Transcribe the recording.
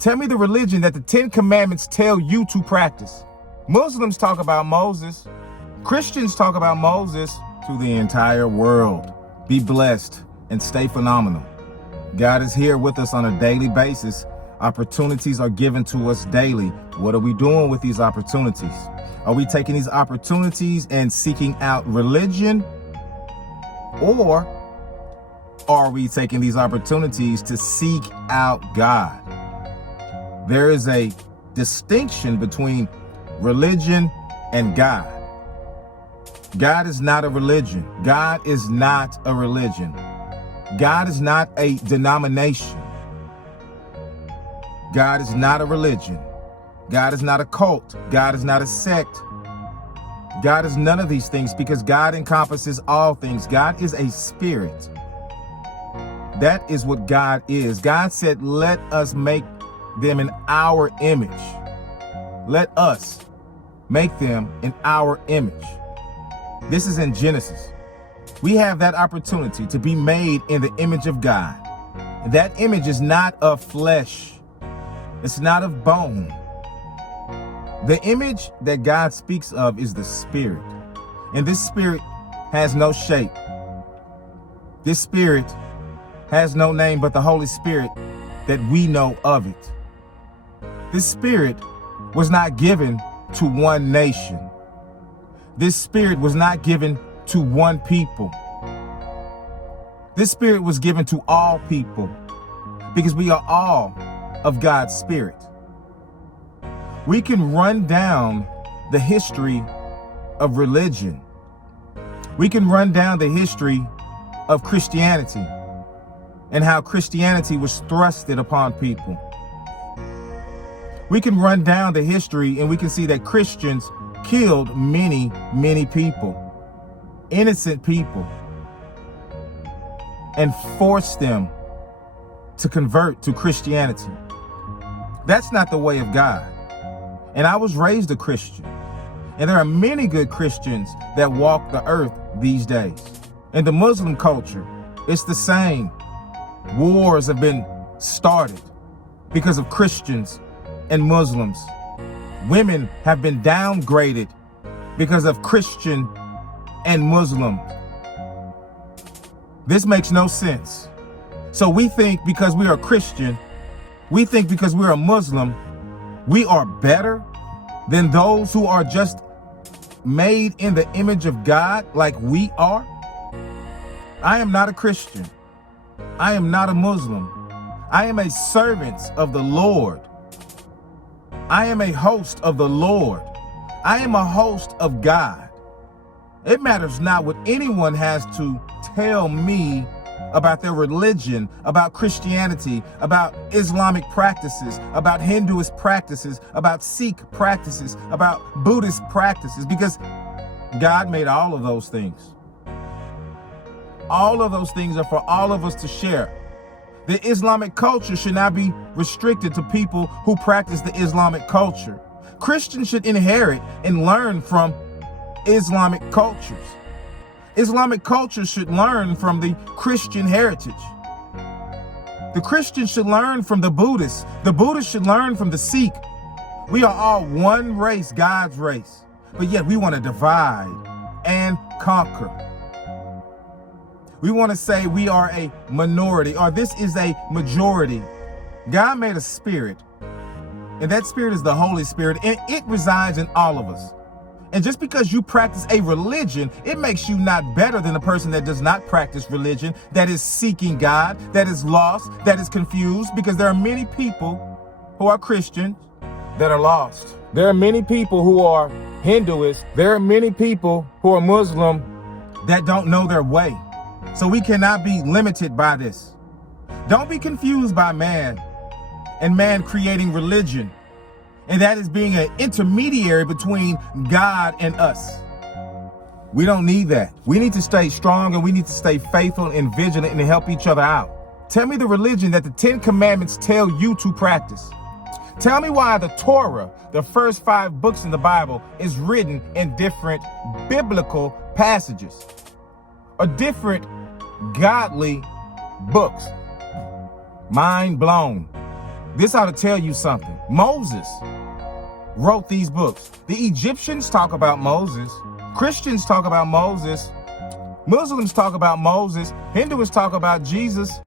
Tell me the religion that the 10 Commandments tell you to practice. Muslims talk about Moses. Christians talk about Moses to the entire world. Be blessed and stay phenomenal. God is here with us on a daily basis. Opportunities are given to us daily. What are we doing with these opportunities? Are we taking these opportunities and seeking out religion? Or are we taking these opportunities to seek out God? There is a distinction between religion and God. God is not a religion. God is not a religion. God is not a denomination. God is not a religion. God is not a cult. God is not a sect. God is none of these things because God encompasses all things. God is a spirit. That is what God is. God said, let us make them in our image. Let us make them in our image. This is in Genesis. We have that opportunity to be made in the image of God. That image is not of flesh. It's not of bone. The image that God speaks of is the spirit. And this spirit has no shape. This spirit has no name but the Holy Spirit that we know of it. This spirit was not given to one nation. This spirit was not given to one people. This spirit was given to all people because we are all of God's spirit. We can run down the history of religion. We can run down the history of Christianity and how Christianity was thrusted upon people. We can run down the history and we can see that Christians killed many, many people, innocent people, and forced them to convert to Christianity. That's not the way of God. And I was raised a Christian. And there are many good Christians that walk the earth these days. In the Muslim culture, it's the same. Wars have been started because of Christians and Muslims. Women have been downgraded because of Christian and Muslim. This makes no sense. So we think because we are Christian, we think because we're a Muslim, we are better than those who are just made in the image of God like we are. I am not a Christian. I am not a Muslim. I am a servant of the Lord. I am a host of the Lord. I am a host of God. It matters not what anyone has to tell me about their religion, about Christianity, about Islamic practices, about Hinduist practices, about Sikh practices, about Buddhist practices, because God made all of those things. All of those things are for all of us to share. The Islamic culture should not be restricted to people who practice the Islamic culture. Christians should inherit and learn from Islamic cultures. Islamic culture should learn from the Christian heritage. The Christians should learn from the Buddhists. The Buddhists should learn from the Sikh. We are all one race, God's race, but yet we want to divide and conquer. We want to say we are a minority or this is a majority. God made a spirit, and that spirit is the Holy Spirit, and it resides in all of us. And just because you practice a religion, it makes you not better than a person that does not practice religion, that is seeking God, that is lost, that is confused, because there are many people who are Christians that are lost. There are many people who are Hinduists. There are many people who are Muslim that don't know their way. So we cannot be limited by this. Don't be confused by man and man creating religion. And that is being an intermediary between God and us. We don't need that. We need to stay strong and we need to stay faithful and vigilant and help each other out. Tell me the religion that the 10 Commandments tell you to practice. Tell me why the Torah, the first 5 books in the Bible, is written in different biblical passages or different godly books. Mind blown. This ought to tell you something. Moses wrote these books. The Egyptians talk about Moses. Christians talk about Moses. Muslims talk about Moses. Hindus talk about Jesus.